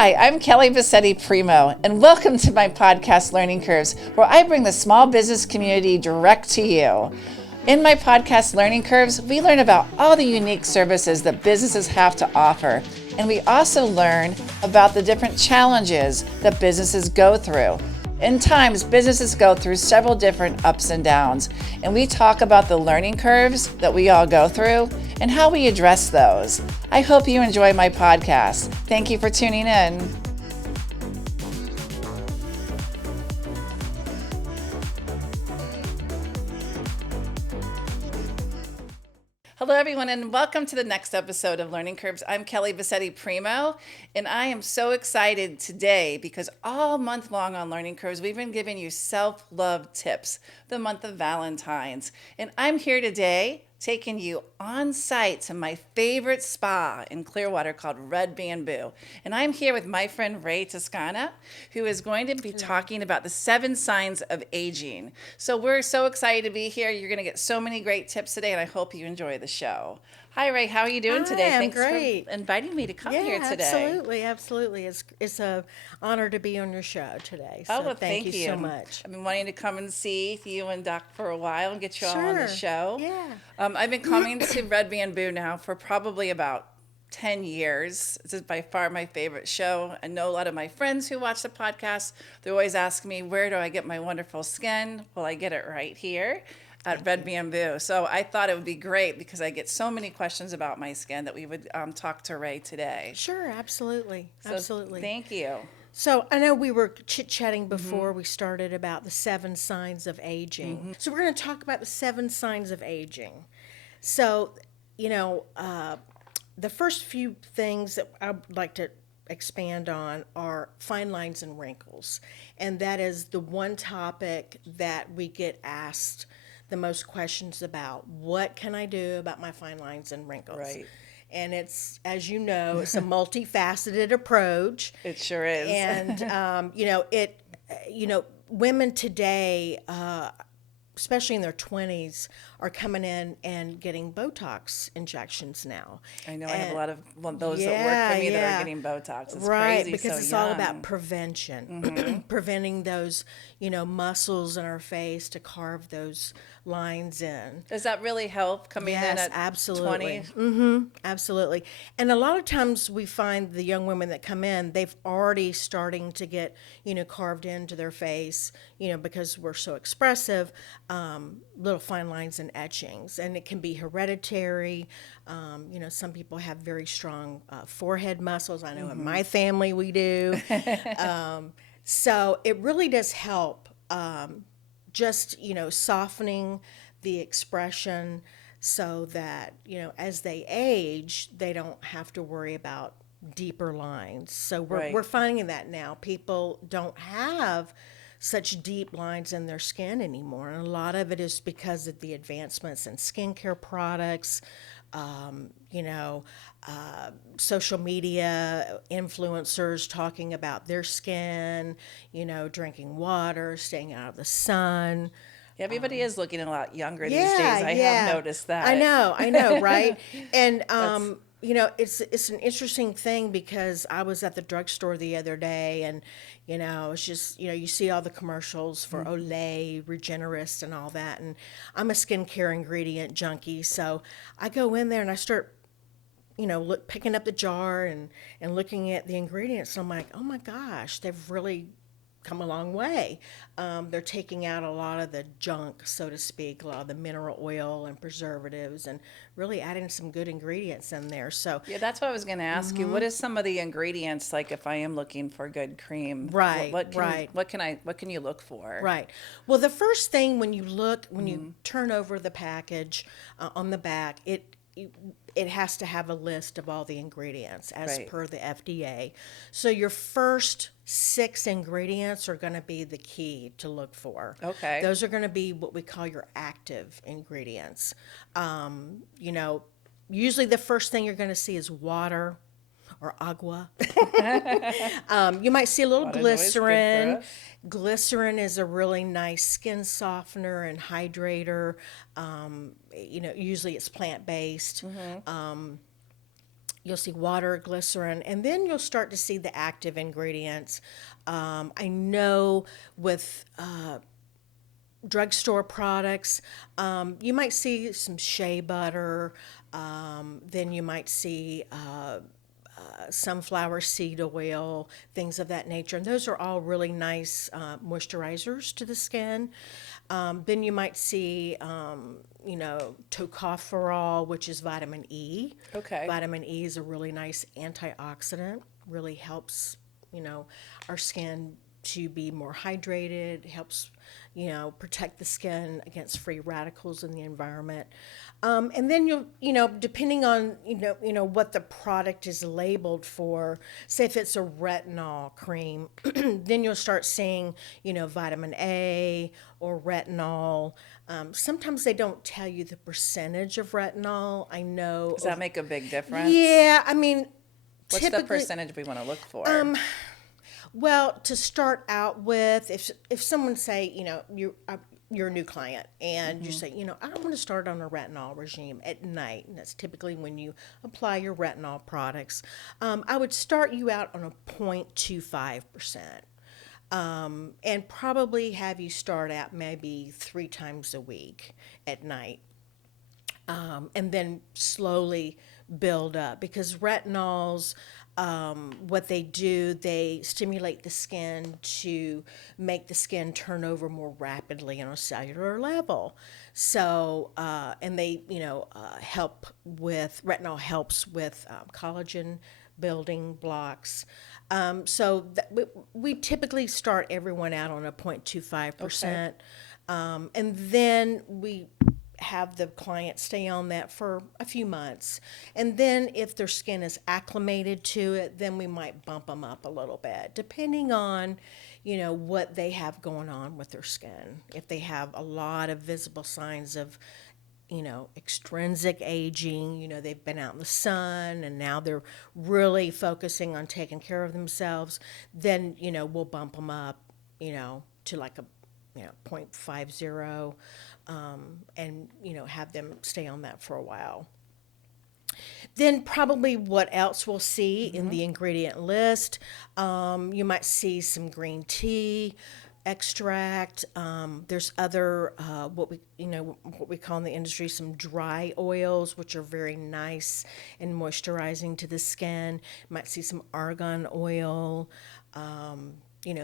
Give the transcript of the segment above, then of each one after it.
Hi, I'm Kelly Bassetti Primo, and welcome to my podcast, Learning Curves, where I bring the small business community direct to you. In my podcast, Learning Curves, we learn about all the unique services that businesses have to offer, and we also learn about the different challenges that businesses go through. In times, businesses go through several different ups and downs, and we talk about the learning curves that we all go through and how we address those. I hope you enjoy my podcast. Thank you for tuning in. Hello, everyone, and welcome to the next episode of Learning Curves. I'm Kelly Bassetti Primo, and I am so excited today because all month long on Learning Curves, we've been giving you self-love tips, the month of Valentine's. And I'm here today taking you on site to my favorite spa in Clearwater called Red Bamboo. And I'm here with my friend Raye Toscano, who is going to be talking about the 7 signs of aging. So we're so excited to be here. You're going to get so many great tips today, and I hope you enjoy the show. Hi, Raye. How are you doing today? I'm Thanks great. for inviting me to come here today. Absolutely. It's an honor to be on your show today. Oh, So well, thank you so much. I've been wanting to come and see you and Doc for a while and get you all on the Sure. show. Yeah. I've been coming to Red Bamboo now for probably about 10 years. This is by far my favorite show. I know a lot of my friends who watch the podcast. They always ask me, where do I get my wonderful skin? Well, I get it right here at Red Bamboo. So I thought it would be great because I get so many questions about my skin that we would talk to Raye today. Sure, absolutely. So Absolutely. Thank you. So I know we were chit-chatting before we started about the 7 signs of aging. So we're going to talk about the 7 signs of aging. So, the first few things that I would like to expand on are fine lines and wrinkles. And that is the one topic that we get asked the most questions about. What can I do about my fine lines and wrinkles? Right. And it's, as you know, it's a multifaceted approach. It sure is. And, women today, especially in their 20s, are coming in and getting Botox injections now. I know I have a lot of those that work for me that are getting Botox. It's crazy, because so it's young. all about prevention, preventing those, muscles in our face to carve those lines in. Does that really help coming in at absolutely. 20? Absolutely. And a lot of times we find the young women that come in, they've already starting to get, carved into their face, because we're so expressive, little fine lines and etchings. And it can be hereditary. Some people have very strong forehead muscles. I know in my family we do. So it really does help just, softening the expression so that, as they age, they don't have to worry about deeper lines. So we're finding that now. People don't have such deep lines in their skin anymore. And a lot of it is because of the advancements in skincare products, social media influencers talking about their skin, drinking water, staying out of the sun. Everybody is looking a lot younger these days. I have noticed that. I know, right? And it's an interesting thing because I was at the drugstore the other day, and it's just you see all the commercials for Olay, Regenerist, and all that. And I'm a skincare ingredient junkie, so I go in there and I start picking up the jar and looking at the ingredients. And I'm like, oh my gosh, they've really come a long way. They're taking out a lot of the junk, so to speak, a lot of the mineral oil and preservatives, and really adding some good ingredients in there. So yeah, that's what I was going to ask you. What is some of the ingredients, like if I am looking for good cream? Right, What can you look for? Right. Well, the first thing when you turn over the package on the back, it has to have a list of all the ingredients as per the FDA. So your first 6 ingredients are going to be the key to look for. Okay. Those are going to be what we call your active ingredients. Usually the first thing you're going to see is water or agua. You might see a little glycerin. Glycerin is a really nice skin softener and hydrator. Usually it's plant-based. You'll see water, glycerin, and then you'll start to see the active ingredients. I know with drugstore products, you might see some shea butter, then you might see sunflower seed oil, things of that nature. And those are all really nice moisturizers to the skin. Then you might see, tocopherol, which is vitamin E. Okay. Vitamin E is a really nice antioxidant, really helps, our skin to be more hydrated, helps, protect the skin against free radicals in the environment. And then depending on, what the product is labeled for, say if it's a retinol cream, then you'll start seeing, vitamin A or retinol. Sometimes they don't tell you the percentage of retinol. I know. Does that make a big difference? Yeah, I mean, What's the percentage we want to look for? Well, to start out with, if someone say, you're a new client and you say, I want to start on a retinol regime at night, and that's typically when you apply your retinol products, I would start you out on a 0.25%. And probably have you start out maybe 3 times a week at night. And then slowly build up, because retinols, what they do, they stimulate the skin to make the skin turn over more rapidly on a cellular level. So, and they, retinol helps with collagen building blocks. We typically start everyone out on a 0.25%. Okay. And then we have the client stay on that for a few months. And then if their skin is acclimated to it, then we might bump them up a little bit, depending on, what they have going on with their skin. If they have a lot of visible signs of, extrinsic aging, they've been out in the sun and now they're really focusing on taking care of themselves, then, we'll bump them up, to like a, 0.50, and have them stay on that for a while. Then probably what else we'll see in the ingredient list, you might see some green tea extract. There's other what we call in the industry some dry oils, which are very nice and moisturizing to the skin. You might see some argan oil,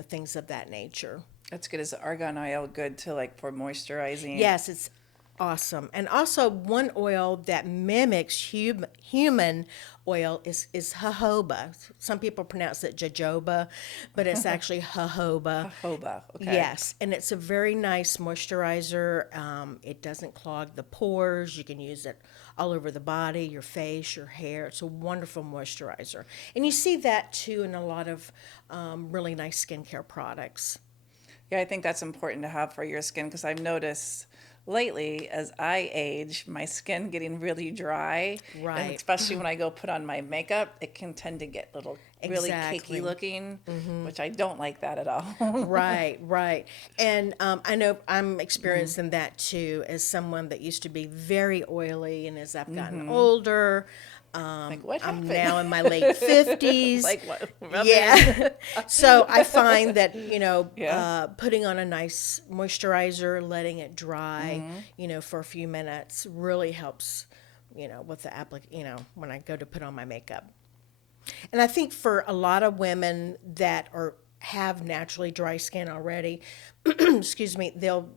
things of that nature. That's good. Is the argan oil good to for moisturizing? Yes, it's awesome. And also one oil that mimics human oil is jojoba. Some people pronounce it jojoba, but it's actually jojoba. Jojoba, okay. Yes, and it's a very nice moisturizer. It doesn't clog the pores. You can use it all over the body, your face, your hair. It's a wonderful moisturizer. And you see that too in a lot of really nice skincare products. Yeah, I think that's important to have for your skin, because I've noticed lately as I age, my skin getting really dry. Right. And especially when I go put on my makeup, it can tend to get really cakey looking, which I don't like that at all. Right. And I know I'm experiencing that too, as someone that used to be very oily, and as I've gotten older, What happened? I'm now in my late 50s. What? Yeah. So I find that, putting on a nice moisturizer, letting it dry, for a few minutes really helps, with the when I go to put on my makeup. And I think for a lot of women that have naturally dry skin already, excuse me, they'll,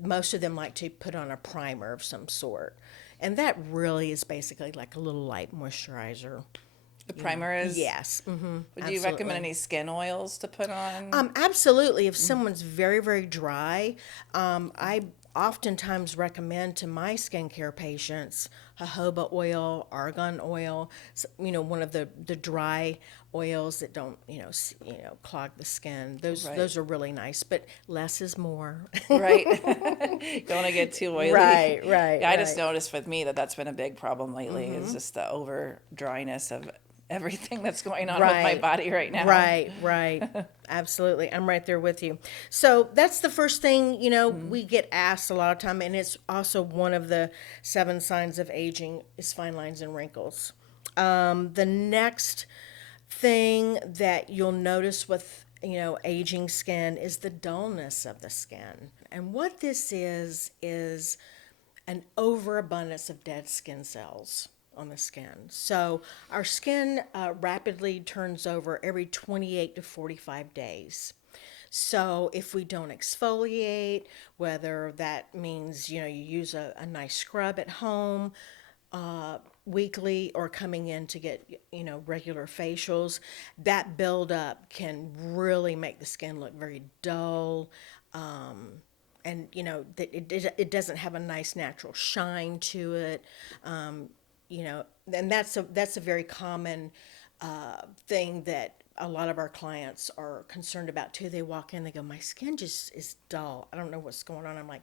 most of them like to put on a primer of some sort. And that really is basically like a little light moisturizer. The primer is? Yes. Mm-hmm, Would you recommend any skin oils to put on? Absolutely. If someone's very, very dry, I oftentimes recommend to my skincare patients jojoba oil, argan oil, one of the dry oils that don't, clog the skin. Those are really nice, but less is more. Right. Don't want to get too oily. Right. Yeah, I just noticed with me that's been a big problem lately, is just the over dryness of everything that's going on with my body right now. Right. Absolutely. I'm right there with you. So that's the first thing, we get asked a lot of time, and it's also one of the 7 signs of aging is fine lines and wrinkles. The next thing that you'll notice with aging skin is the dullness of the skin. And what this is an overabundance of dead skin cells on the skin. So our skin rapidly turns over every 28 to 45 days. So if we don't exfoliate, whether that means you use a nice scrub at home, weekly, or coming in to get regular facials, that buildup can really make the skin look very dull, and it doesn't have a nice natural shine to it. And that's a very common thing that a lot of our clients are concerned about too. They walk in, they go, my skin just is dull. I don't know what's going on. I'm like,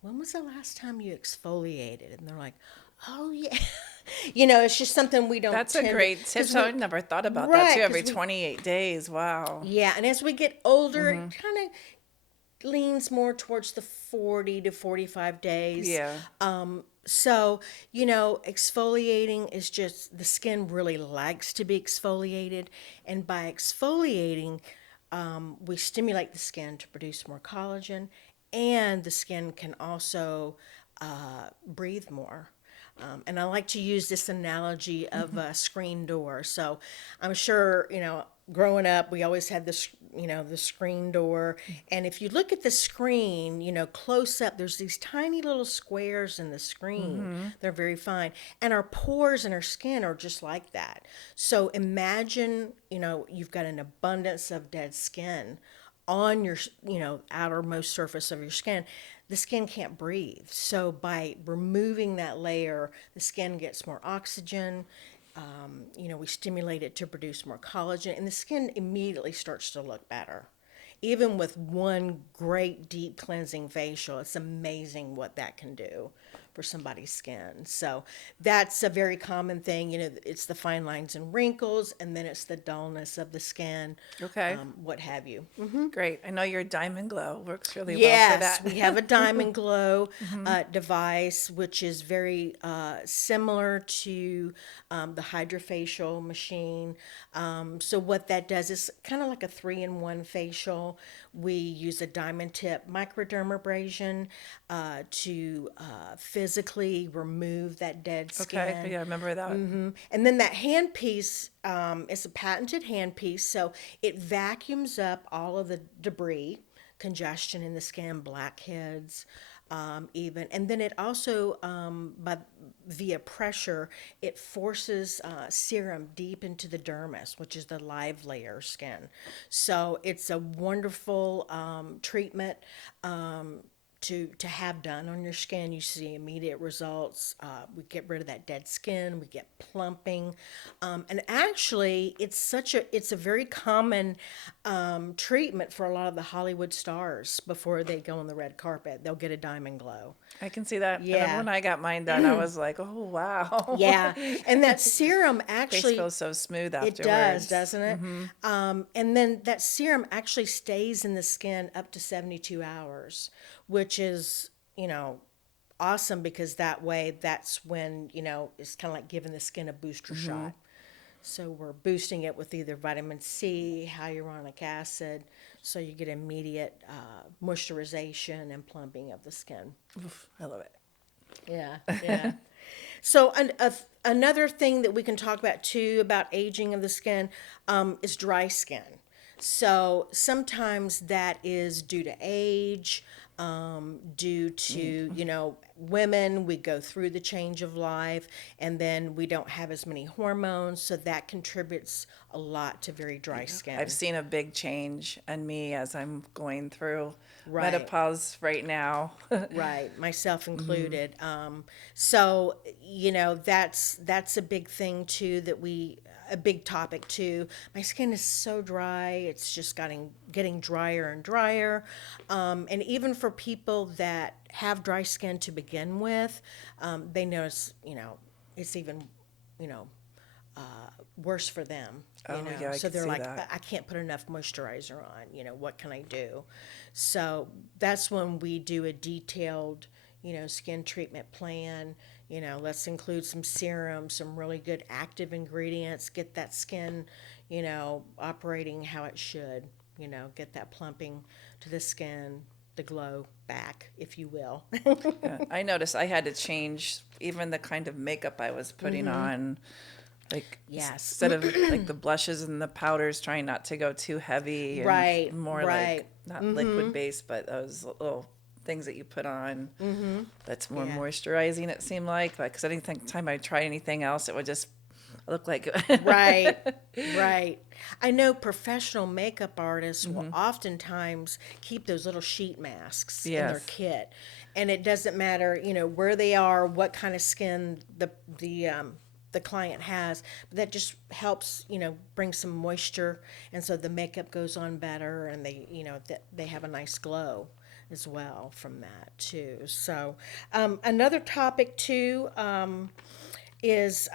when was the last time you exfoliated? And they're like, oh yeah. It's just something we don't That's a tend great to, tip. So I never thought about that too. right, Every because we, 28 days. Wow. yeah, and as we get older, it kind of leans more towards the 40 to 45 days. Yeah. So, exfoliating is just, the skin really likes to be exfoliated. And by exfoliating, we stimulate the skin to produce more collagen, and the skin can also breathe more. And I like to use this analogy of a screen door. So I'm sure, growing up, we always had this, the screen door. And if you look at the screen, close up, there's these tiny little squares in the screen. They're very fine. And our pores in our skin are just like that. So imagine, you've got an abundance of dead skin on your outermost surface of your skin. The skin can't breathe, so by removing that layer, the skin gets more oxygen. We stimulate it to produce more collagen, and the skin immediately starts to look better. Even with one great deep cleansing facial, it's amazing what that can do for somebody's skin. So that's a very common thing. It's the fine lines and wrinkles, and then it's the dullness of the skin, Okay. what have you. Great. I know your Diamond Glow works really well for Yes, that. we have a Diamond Glow device, which is very similar to the hydrofacial machine. So what that does is kind of like a 3-in-1 facial. We use a diamond tip microdermabrasion to physically remove that dead skin. Okay. Yeah, I remember that. And then that handpiece is a patented handpiece, so it vacuums up all of the debris, congestion in the skin, blackheads, even. And then it also, via pressure, it forces serum deep into the dermis, which is the live layer skin. So it's a wonderful treatment. To have done on your skin. You see immediate results. We get rid of that dead skin. We get plumping, and actually, it's a very common treatment for a lot of the Hollywood stars before they go on the red carpet. They'll get a Diamond Glow. I can see that. I remember Yeah. when I got mine done, I was like, oh, wow. Yeah, and that serum Face actually, feels so smooth it afterwards. does, doesn't it? And then that serum actually stays in the skin up to 72 hours, which is, awesome, because that way, that's when, it's kind of like giving the skin a booster shot. So we're boosting it with either vitamin C, hyaluronic acid, so you get immediate moisturization and plumping of the skin. Oof, I love it. Yeah, yeah. So another thing that we can talk about too about aging of the skin is dry skin. So sometimes that is due to age, due to, women, we go through the change of life, and then we don't have as many hormones, so that contributes a lot to very dry skin. I've seen a big change in me as I'm going through Right. menopause right now. Right, myself included. So that's a big thing too, a big topic too. My skin is so dry; it's just getting drier and drier. And even for people that have dry skin to begin with, they notice it's even you know worse for them. Oh, yeah, I So can they're see like, that. I can't put enough moisturizer on. What can I do? So that's when we do a detailed, skin treatment plan Let's include some serum, some really good active ingredients, get that skin, operating how it should, get that plumping to the skin, the glow back, if you will. Yeah, I noticed I had to change even the kind of makeup I was putting on. Like Yes. instead of like the blushes and the powders, trying not to go too heavy and Right, more right. like not liquid based, but those little things that you put on that's more Yeah. moisturizing. It seemed like because anything time I tried anything else, it would just look like Right, right. I know professional makeup artists will oftentimes keep those little sheet masks in their yes, kit, and it doesn't matter, where they are, what kind of skin the client has. But that just helps, bring some moisture, and so the makeup goes on better, and they have a nice glow as well from that too. So, another topic too. Is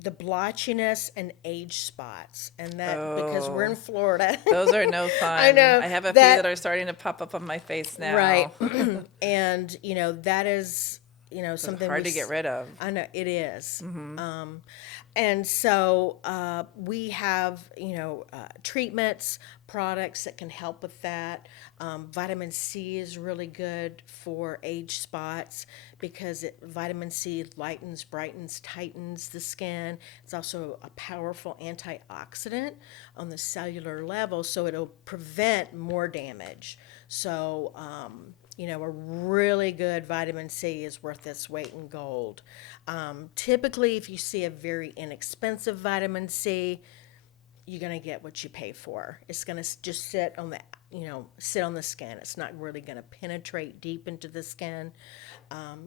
the blotchiness and age spots, and that because we're in oh, Florida. those are no I fun. know I have a few that that are starting to pop up on my face right, now. and that is something Hard to get rid of. I know it is. And so we have, treatments, products that can help with that. Vitamin C is really good for age spots because vitamin C lightens, brightens, tightens the skin. It's also a powerful antioxidant on the cellular level, so it'll prevent more damage. So, a really good vitamin C is worth its weight in gold. Typically, if you see a very inexpensive vitamin C, you're going to get what you pay for. It's going to just sit on the skin. It's not really going to penetrate deep into the skin.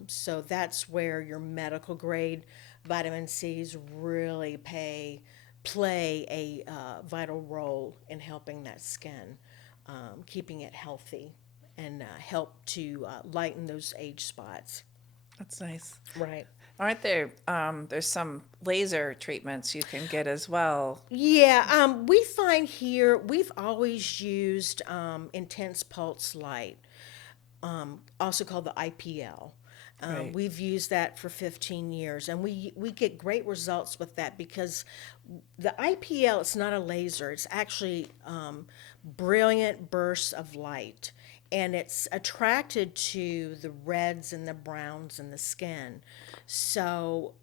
So that's where your medical grade vitamin C's really play a vital role in helping that skin, keeping it healthy, and help to lighten those age spots. That's nice. Right. Aren't there? There's some laser treatments you can get as well. Yeah, we find here we've always used intense pulse light, also called the IPL. Right. We've used that for 15 years, and we get great results with that because the IPL, it's not a laser, it's actually brilliant bursts of light, and it's attracted to the reds and the browns in the skin. So,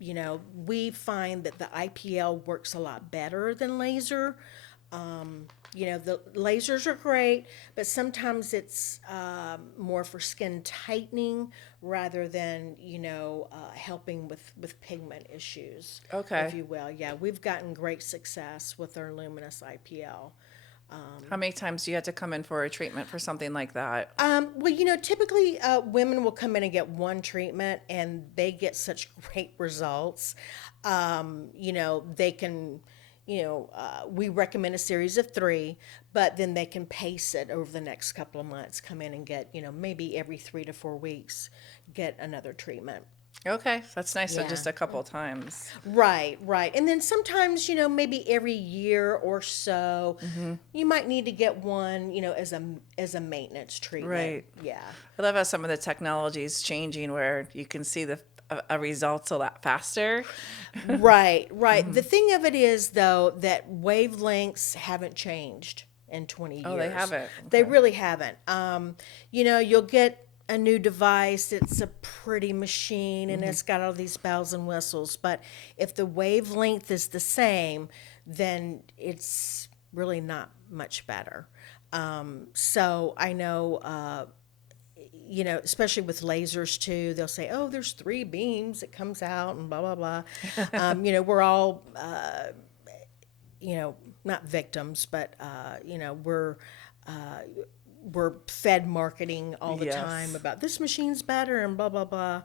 we find that the IPL works a lot better than laser. The lasers are great, but sometimes it's more for skin tightening rather than, helping with pigment issues, if Okay. you will. Yeah, we've gotten great success with our luminous IPL. How many times do you have to come in for a treatment for something like that? Well, typically women will come in and get one treatment, and they get such great results. They can, we recommend a series of 3, but then they can pace it over the next couple of months. Come in and get, maybe every 3 to 4 weeks, get another treatment. Okay, that's nice. So Yeah. just a couple times. Right, right. And then sometimes, maybe every year or so, you might need to get one, as a maintenance treatment. Right. Yeah. I love how some of the technology is changing where you can see a results a lot faster. Right, right. The thing of it is, though, that wavelengths haven't changed in 20 years. Oh, they haven't. They Okay. really haven't. You'll get a new device. It's a pretty machine and it's got all these bells and whistles. But if the wavelength is the same, then it's really not much better. So I know especially with lasers too, they'll say, "Oh, there's 3 beams that comes out," and blah blah blah. We're all, not victims, but we're fed marketing all the time Yes. about this machine's better and blah blah blah.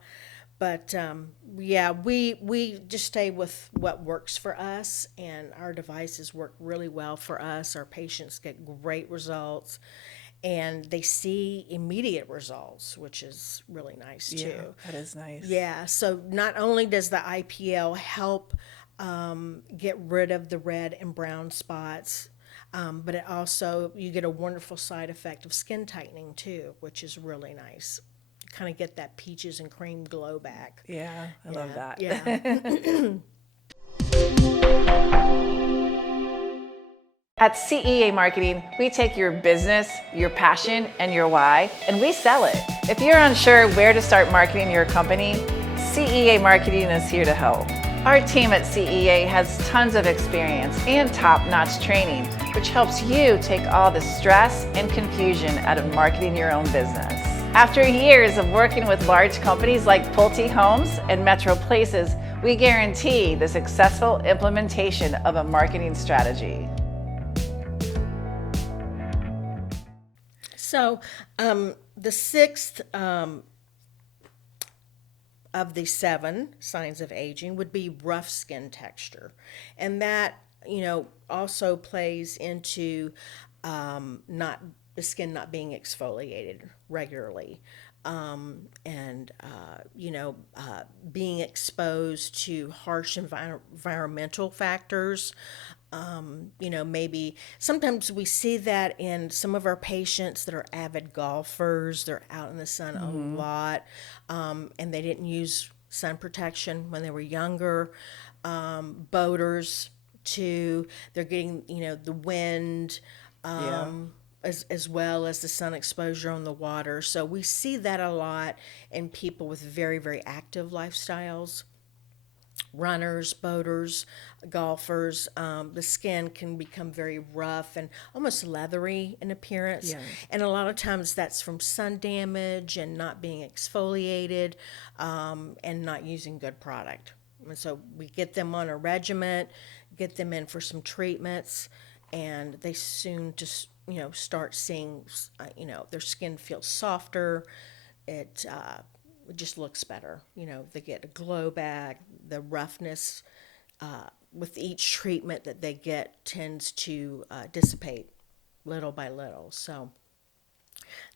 But yeah, we just stay with what works for us, and our devices work really well for us. Our patients get great results, and they see immediate results, which is really nice Yeah, too. that is nice. Yeah, so not only does the IPL help get rid of the red and brown spots, but it also, you get a wonderful side effect of skin tightening too, which is really nice. kind of get that peaches and cream glow back. Yeah, I love that. Yeah. At CEA Marketing, we take your business, your passion, and your why, and we sell it. If you're unsure where to start marketing your company, CEA Marketing is here to help. Our team at CEA has tons of experience and top-notch training, which helps you take all the stress and confusion out of marketing your own business. After years of working with large companies like Pulte Homes and Metro Places, we guarantee the successful implementation of a marketing strategy. So, the sixth of the 7 signs of aging would be rough skin texture. And that, also plays into not the skin not being exfoliated regularly. Being exposed to harsh environmental factors. Maybe sometimes we see that in some of our patients that are avid golfers. They're out in the sun a lot, and they didn't use sun protection when they were younger. Boaters, too. They're getting, the wind. As well as the sun exposure on the water. So we see that a lot in people with very, very active lifestyles. Runners, boaters, golfers, the skin can become very rough and almost leathery in appearance. Yeah. And a lot of times that's from sun damage and not being exfoliated, and not using good product. And so we get them on a regimen, get them in for some treatments, and they soon just, start seeing, their skin feels softer. It just looks better. They get a glow back. The roughness with each treatment that they get tends to dissipate little by little. So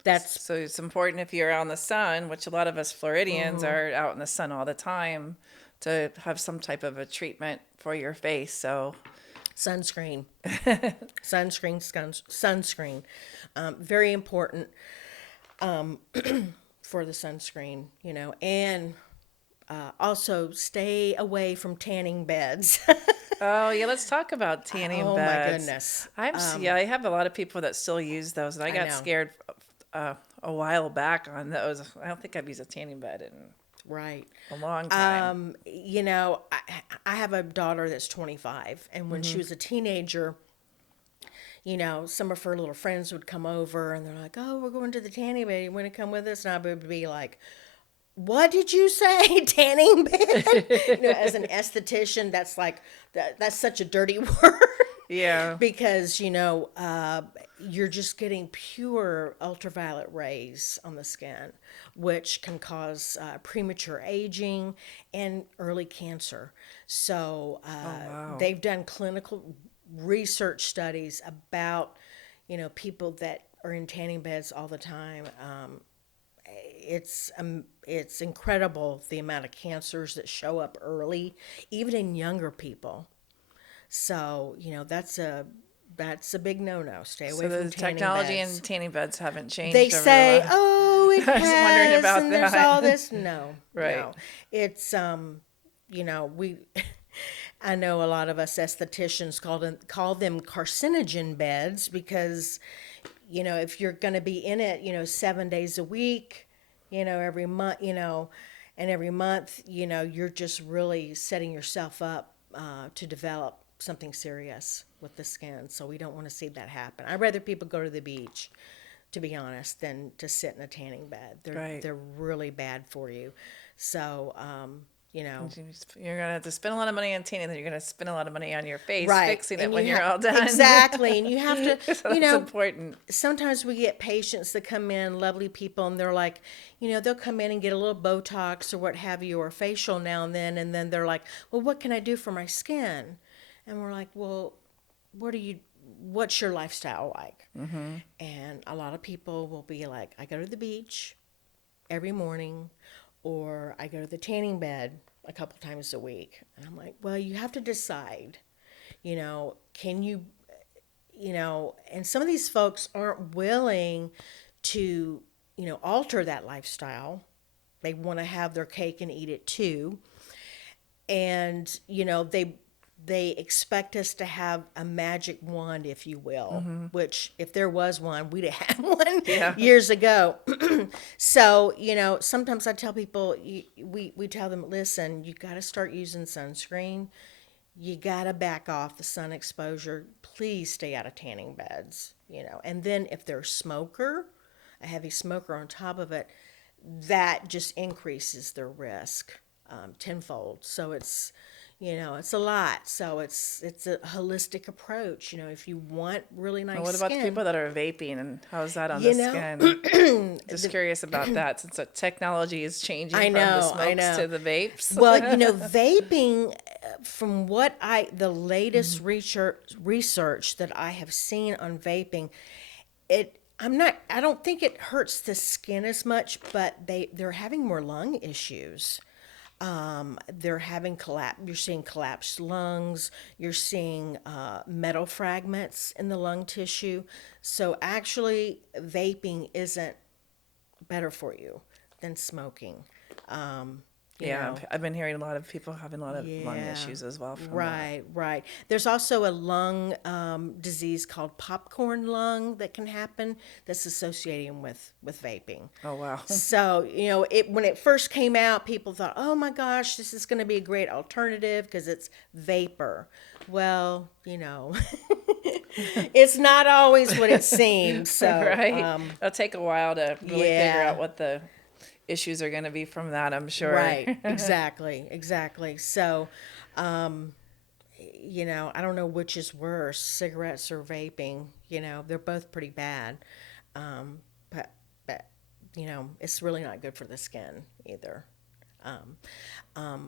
it's important if you're out in the sun, which a lot of us Floridians are out in the sun all the time, to have some type of a treatment for your face. So sunscreen, sunscreen, very important for the sunscreen, and also stay away from tanning beds. Oh yeah, let's talk about tanning beds. Oh my goodness. I have a lot of people that still use those, and I got scared a while back on those. I don't think I've used a tanning bed in a long time. I have a daughter that's 25, and when she was a teenager, some of her little friends would come over and they're like, "Oh, we're going to the tanning bed. You want to come with us?" And I would be like, "What did you say? Tanning bed?" As an esthetician, that's such a dirty word. Yeah. Because, you're just getting pure ultraviolet rays on the skin, which can cause premature aging and early cancer. So they've done clinical research studies about, people that are in tanning beds all the time. It's incredible the amount of cancers that show up early, even in younger people. So, that's a big no-no. Stay away from tanning beds. So the technology in tanning beds haven't changed. They say, "Oh, it I was wondering about and that. There's all this." No, right. No. It's I know a lot of us estheticians call them carcinogen beds because, if you're going to be in it, 7 days a week, every month, and every month, you're just really setting yourself up to develop something serious with the skin. So we don't want to see that happen. I'd rather people go to the beach, to be honest, than to sit in a tanning bed. They're really bad for you. So, you're going to have to spend a lot of money on tanning, then you're going to spend a lot of money on your face fixing it and when you're all done. Exactly. And you have to, so that's important. Sometimes we get patients that come in, lovely people, and they're like, they'll come in and get a little Botox or what have you, or a facial now and then they're like, "Well, what can I do for my skin?" And we're like, "Well, what's your lifestyle like?" And a lot of people will be like, "I go to the beach every morning, or I go to the tanning bed a couple times a week." And I'm like, "Well, you have to decide, can you, and some of these folks aren't willing to, alter that lifestyle They want to have their cake and eat it too. And they expect us to have a magic wand, if you will, which if there was one, we'd have had one Yeah. years ago. So, sometimes I tell people, we tell them, listen, you got to start using sunscreen. You got to back off the sun exposure. Please stay out of tanning beds. And then if they're a heavy smoker on top of it, that just increases their risk tenfold. So it's a lot. So it's a holistic approach. If you want really nice And what about the skin, people that are vaping, and how's that on you the know, skin? Just curious about that, since the technology is changing from the I smokes know. to the vapes. Well, vaping, from the latest research that I have seen on vaping, I don't think it hurts the skin as much, but they're having more lung issues. They're having you're seeing collapsed lungs, you're seeing metal fragments in the lung tissue. So actually, vaping isn't better for you than smoking. Um, you Yeah, know, I've been hearing a lot of people having a lot of lung yeah, issues as well from that. right, right. There's also a lung disease called popcorn lung that can happen that's associated with vaping. Oh, wow. So, when it first came out, people thought, oh my gosh, this is going to be a great alternative because it's vapor. Well, it's not always what it seems. So, Right. It'll take a while to really figure yeah. out what the issues are going to be from that, I'm sure. Right, exactly, exactly. So, I don't know which is worse, cigarettes or vaping. They're both pretty bad. But it's really not good for the skin either.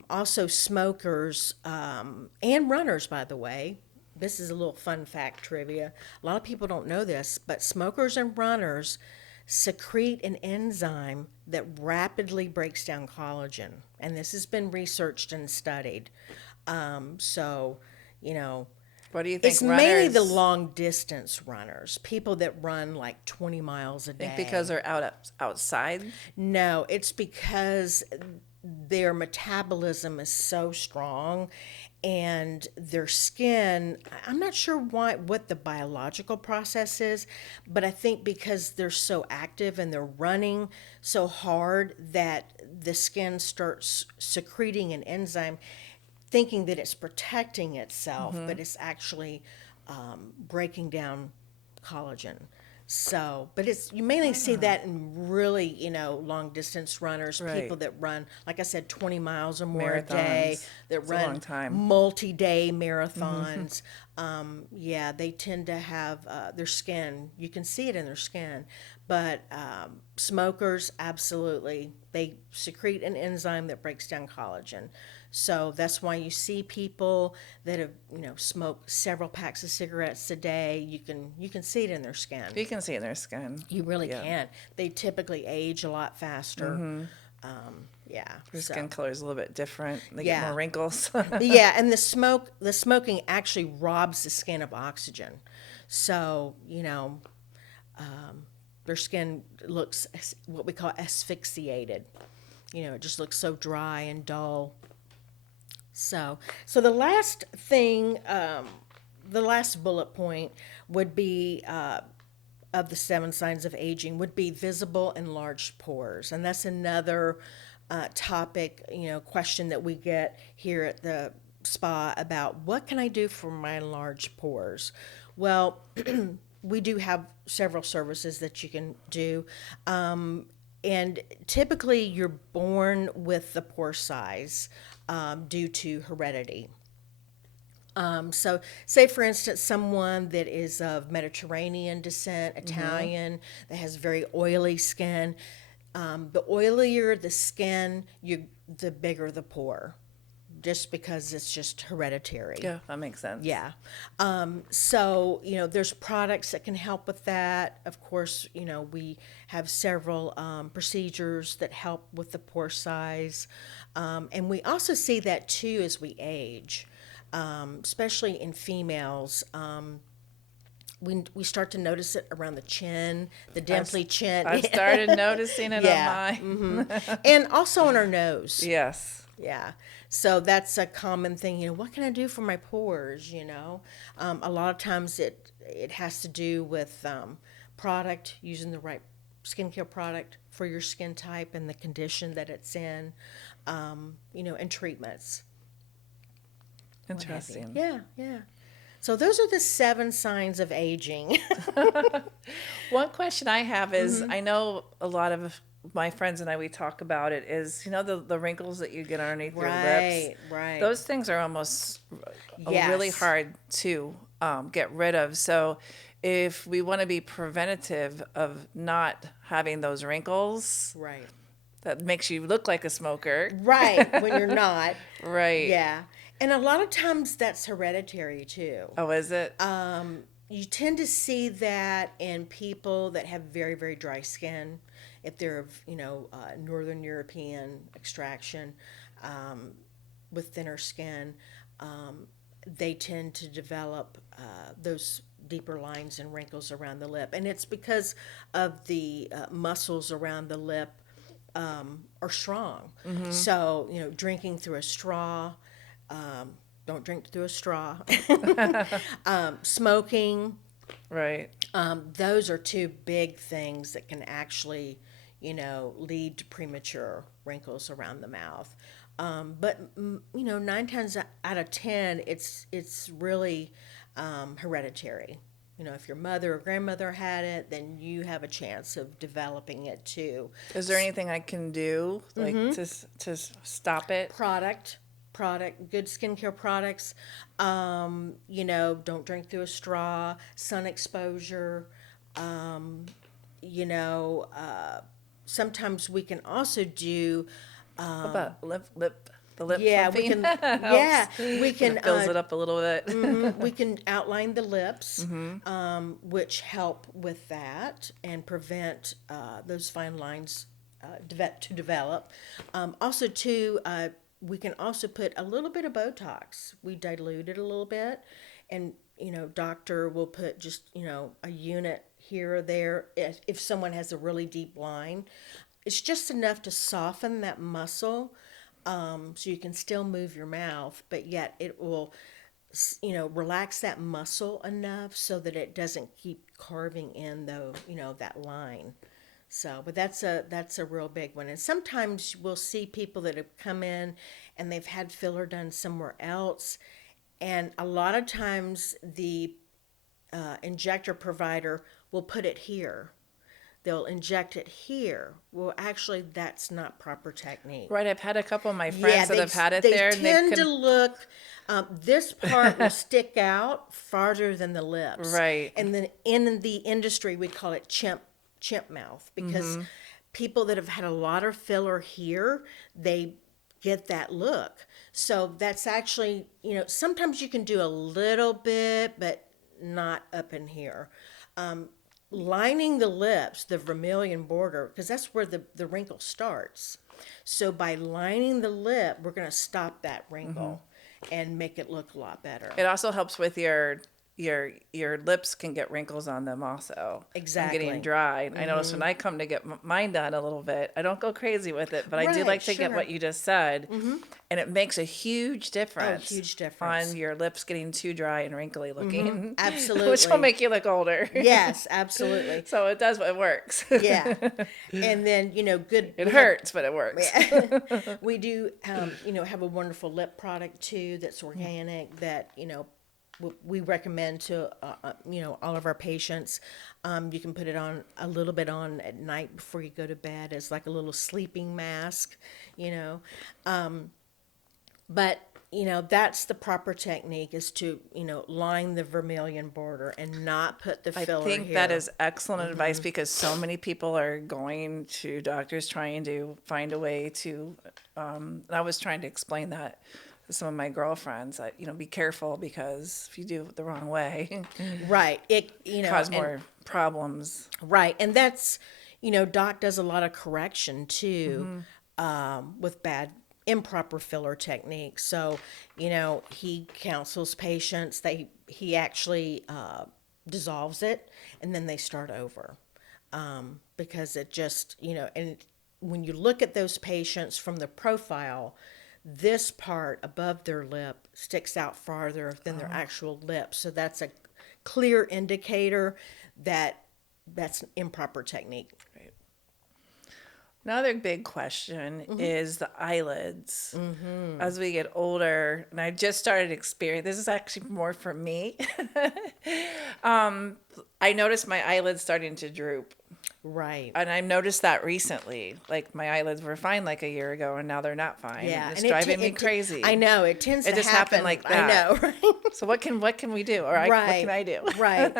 Also, smokers and runners, by the way. This is a little fun fact trivia. A lot of people don't know this, but smokers and runners secrete an enzyme that rapidly breaks down collagen. And this has been researched and studied. So, you know, What do you think it's mainly the runners long distance runners, people that run like 20 miles a think day. because they're outside? No, it's because their metabolism is so strong and their skin, I'm not sure what the biological process is, but I think because they're so active and they're running so hard that the skin starts secreting an enzyme thinking that it's protecting itself, but it's actually breaking down collagen. So, but you mainly see that in really, long distance runners, Right. people that run, like I said, 20 miles or more a day, Marathons. that It's a run long time. multi-day marathons. Yeah, they tend to have their skin, you can see it in their skin. But smokers, absolutely, they secrete an enzyme that breaks down collagen. So that's why you see people that have, smoked several packs of cigarettes a day. You can see it in their skin. You can see it in their skin. You really Yeah. can. They typically age a lot faster. Yeah. Their So. skin color is a little bit different. They Yeah. get more wrinkles. Yeah, and the smoking actually robs the skin of oxygen. So, their skin looks what we call asphyxiated. It just looks so dry and dull. So the last thing, the last bullet point would be of the 7 signs of aging would be visible enlarged pores, and that's another topic, question that we get here at the spa about what can I do for my enlarged pores. Well, we do have several services that you can do. And typically, you're born with the pore size due to heredity. So, say for instance, someone that is of Mediterranean descent, Italian, that has very oily skin. The oilier the skin, the bigger the pore, just because it's just hereditary. Yeah, that makes sense. Yeah. So, there's products that can help with that. Of course, we have several procedures that help with the pore size. And we also see that too as we age, especially in females. we start to notice it around the chin, the dimply chin. I've started noticing it on mine. And also on our nose. Yes. Yeah. So that's a common thing. What can I do for my pores? A lot of times it has to do with product, using the right skincare product for your skin type and the condition that it's in, and treatments. Interesting. Yeah, yeah. So those are the 7 signs of aging. One question I have is, I know a lot of my friends and I, we talk about it, is, the wrinkles that you get underneath your lips. Right. Those things are almost Yes. really hard to get rid of. So if we want to be preventative of not having those wrinkles, Right. that makes you look like a smoker. Right, when you're not. Right. Yeah. And a lot of times that's hereditary too. Oh, is it? You tend to see that in people that have very, very dry skin. If they're of, Northern European extraction, with thinner skin, they tend to develop those deeper lines and wrinkles around the lip. And it's because of the muscles around the lip are strong. So, drinking through a straw, don't drink through a straw. Smoking. Right. Those are 2 big things that can actually, lead to premature wrinkles around the mouth. But 9 times out of 10, it's really hereditary. If your mother or grandmother had it, then you have a chance of developing it too. Is there anything I can do, like, to stop it? Product, good skincare products. Don't drink through a straw, sun exposure. Sometimes we can also do. What about the lip Yeah, pumping? we can. Helps. Yeah, we can. It fills it up a little bit. We can outline the lips, which help with that and prevent those fine lines to develop. Also, too, we can also put a little bit of Botox. We dilute it a little bit, and doctor will put just a unit here or there if someone has a really deep line. It's just enough to soften that muscle, so you can still move your mouth, but yet it will, relax that muscle enough so that it doesn't keep carving in that line. So, but that's a real big one. And sometimes we'll see people that have come in and they've had filler done somewhere else, and a lot of times the injector provider will put it here. They'll inject it here. Well, actually, that's not proper technique. Right. I've had a couple of my friends that have had it they there. Tend to look. This part will stick out farther than the lips. Right. And then in the industry, we call it chimp mouth, because people that have had a lot of filler here, they get that look. So that's actually, sometimes you can do a little bit, but not up in here. Lining the lips, the vermilion border, because that's where the wrinkle starts. So by lining the lip, we're going to stop that wrinkle and make it look a lot better. It also helps with your lips can get wrinkles on them also. Exactly. From getting dry. I notice when I come to get mine done a little bit, I don't go crazy with it, but I do Right, like to get sure. what you just said. And it makes a huge difference. huge difference. On your lips getting too dry and wrinkly looking. Absolutely. Which will make you look older. Yes, absolutely. So it does, it works. Yeah. And then, good. It hurts, but it works. We do, have a wonderful lip product too that's organic that, we recommend to all of our patients. You can put it on a little bit on at night before you go to bed as like a little sleeping mask, but that's the proper technique, is to line the vermilion border and not put the filler I think here. that is excellent advice, because so many people are going to doctors trying to find a way to I was trying to explain that to some of my girlfriends that be careful, because if you do it the wrong way, right, it cause more problems. Right, and that's Doc does a lot of correction too, with bad improper filler techniques. So he counsels patients. He actually dissolves it, and then they start over. Because it just, and when you look at those patients from the profile, this part above their lip sticks out farther than their actual lip. So that's a clear indicator that that's an improper technique. Right. Another big question is the eyelids. As we get older, and I just started experiencing, this is actually more for me. I noticed my eyelids starting to droop. Right. And I've noticed that recently. Like my eyelids were fine like a year ago, and now they're not fine. Yeah, And it's and driving me crazy. I know it tends It to just happen happened like that. I know, right? So what can we do? Or what Right. can I do? Right.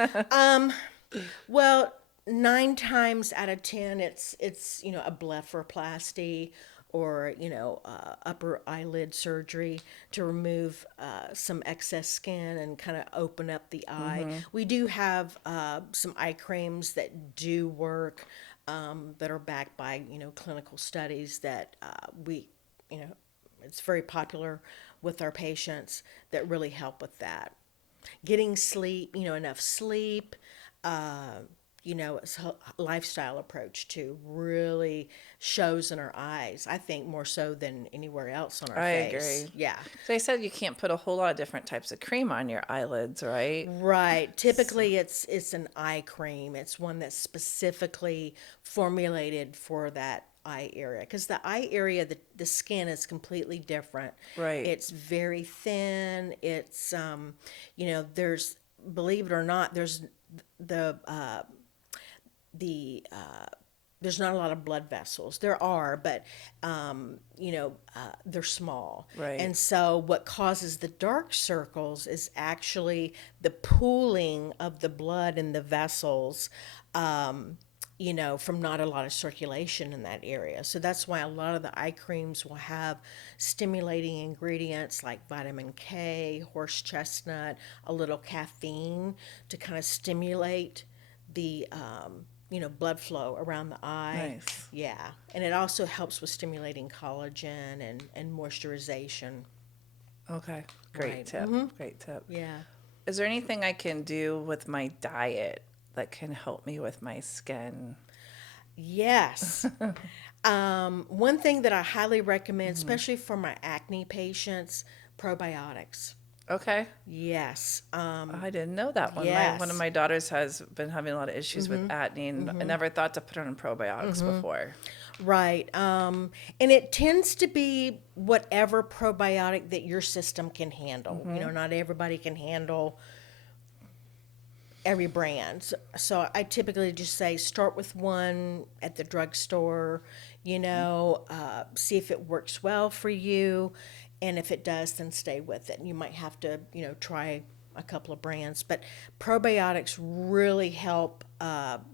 Well, 9 times out of 10, it's a blepharoplasty or upper eyelid surgery to remove some excess skin and kind of open up the eye. We do have some eye creams that do work, that are backed by clinical studies that we you know it's very popular with our patients that really help with that. Getting sleep, enough sleep, it's a lifestyle approach too, really shows in our eyes. I think more so than anywhere else on our I face. agree. Yeah. So I said you can't put a whole lot of different types of cream on your eyelids, right? Right. Typically, it's an eye cream. It's one that's specifically formulated for that eye area because the eye area, the skin is completely different. Right. It's very thin. It's there's, believe it or not, the the there's not a lot of blood vessels. There are, but they're small. Right. And so what causes the dark circles is actually the pooling of the blood in the vessels, from not a lot of circulation in that area. So that's why a lot of the eye creams will have stimulating ingredients like vitamin K, horse chestnut, a little caffeine to kind of stimulate the blood flow around the eye. Nice. Yeah. And it also helps with stimulating collagen and moisturization. Okay. Great Right. tip. Great tip. Yeah. Is there anything I can do with my diet that can help me with my skin? Yes. One thing that I highly recommend, especially for my acne patients, probiotics. Okay. Yes. I didn't know that one. Yes. One of my daughters has been having a lot of issues with acne, and I never thought to put her on probiotics before. Right. And it tends to be whatever probiotic that your system can handle. Not everybody can handle every brand. So I typically just say start with one at the drugstore, see if it works well for you. And if it does, then stay with it. You might have to, try a couple of brands. But probiotics really help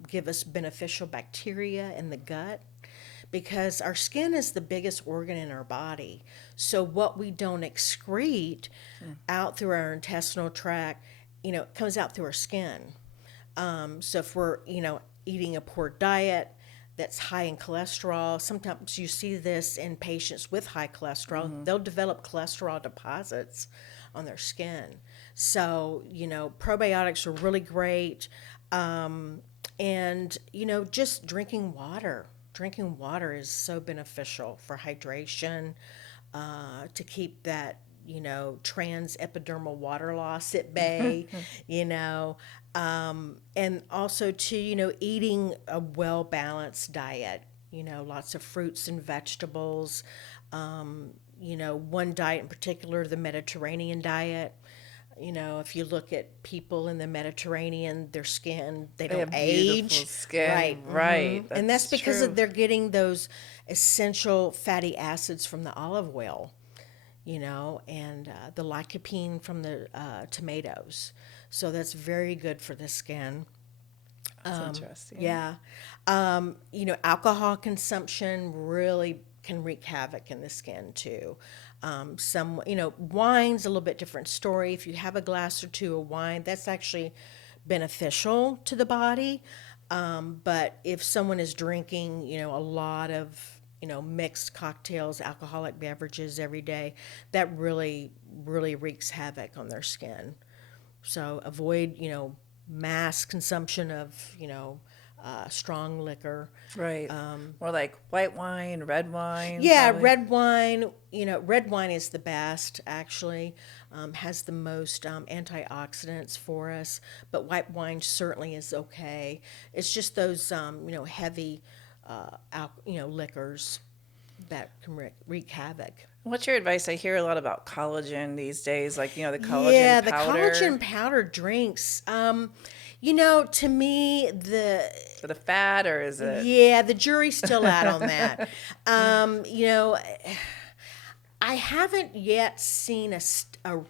give us beneficial bacteria in the gut because our skin is the biggest organ in our body. So what we don't excrete out through our intestinal tract, it comes out through our skin. So if we're, eating a poor diet that's high in cholesterol, sometimes you see this in patients with high cholesterol. They'll develop cholesterol deposits on their skin. So, probiotics are really great. And, just drinking water. Drinking water is so beneficial for hydration, to keep that, trans epidermal water loss at bay, and also to, eating a well balanced diet, lots of fruits and vegetables. One diet in particular, the Mediterranean diet. If you look at people in the Mediterranean, their skin, they don't have age. beautiful skin. Right. Right. And that's because true. they're getting those essential fatty acids from the olive oil, and the lycopene from the tomatoes. So that's very good for the skin. That's interesting. Yeah. Alcohol consumption really can wreak havoc in the skin too. Wine's a little bit different story. If you have a glass or two of wine, that's actually beneficial to the body. But if someone is drinking, a lot of, mixed cocktails, alcoholic beverages every day, that really, really wreaks havoc on their skin. So avoid, mass consumption of, strong liquor. Right. More like white wine, red wine. Yeah, probably. red wine. Red wine is the best, actually. Has the most antioxidants for us. But white wine certainly is okay. It's just those, heavy, liquors that can wreak havoc. What's your advice? I hear a lot about collagen these days, like, the collagen Yeah, the powder. collagen powder drinks. To me, Is it a fad or is it? yeah, the jury's still out on that. I haven't yet seen a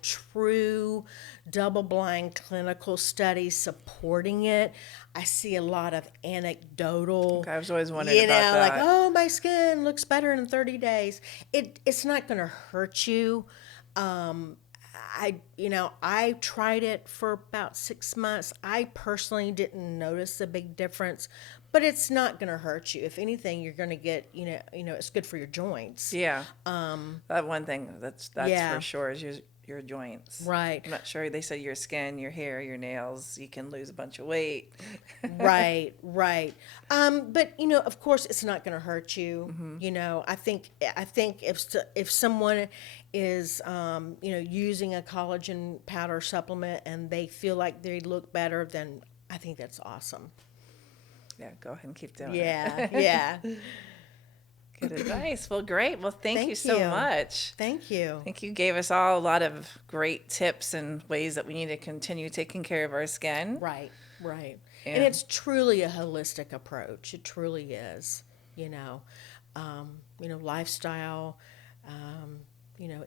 true double-blind clinical study supporting it. I see a lot of anecdotal. I was always wondering about that. like, oh, my skin looks better in 30 days. It's not going to hurt you. I tried it for about 6 months. I personally didn't notice a big difference, but it's not going to hurt you. If anything, you're going to get, it's good for your joints. Yeah. That one thing that's Yeah. for sure is your joints. Right. I'm not sure. They said your skin, your hair, your nails, you can lose a bunch of weight. Right. But of course, it's not going to hurt you. Mm-hmm. I think if someone is using a collagen powder supplement and they feel like they look better, then I think that's awesome. Yeah, go ahead and keep doing it. Yeah. Good advice. Well, great. Well, thank you Thank so you. much. Thank you. I think you gave us all a lot of great tips and ways that we need to continue taking care of our skin. Right. And And- it's truly a holistic approach. It truly is. Lifestyle.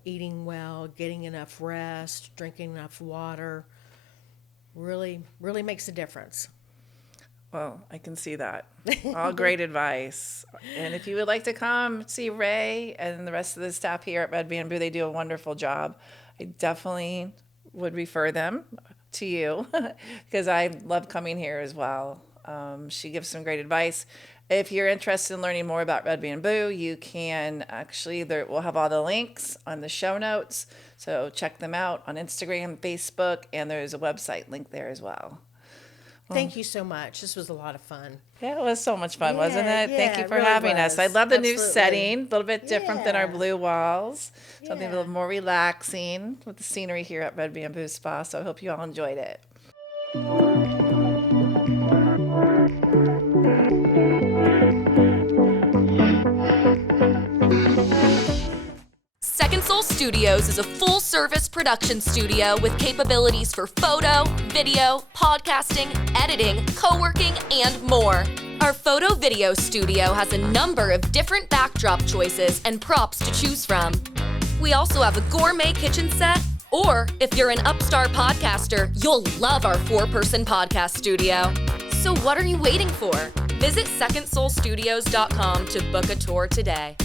Eating well, getting enough rest, drinking enough water. Really makes a difference. Well, I can see that. All great advice. And if you would like to come see Raye and the rest of the staff here at Red Bamboo, they do a wonderful job. I definitely would refer them to you because I love coming here as well. She gives some great advice. If you're interested in learning more about Red Bamboo, you can actually, we'll have all the links on the show notes. So check them out on Instagram, Facebook, and there's a website link there as well. Thank you so much. This was a lot of fun. Yeah, it was so much fun, wasn't it? Thank you it for really having us. was. I love the new Absolutely. setting, a little bit different than our Yeah. blue walls. Something a Yeah. little more relaxing with the scenery here at Red Bamboo Spa. So I hope you all enjoyed it. Second Soul Studios is a full-service production studio with capabilities for photo, video, podcasting, editing, co-working, and more. Our photo video studio has a number of different backdrop choices and props to choose from. We also have a gourmet kitchen set, or if you're an upstart podcaster, you'll love our 4-person podcast studio. So what are you waiting for? Visit secondsoulstudios.com to book a tour today.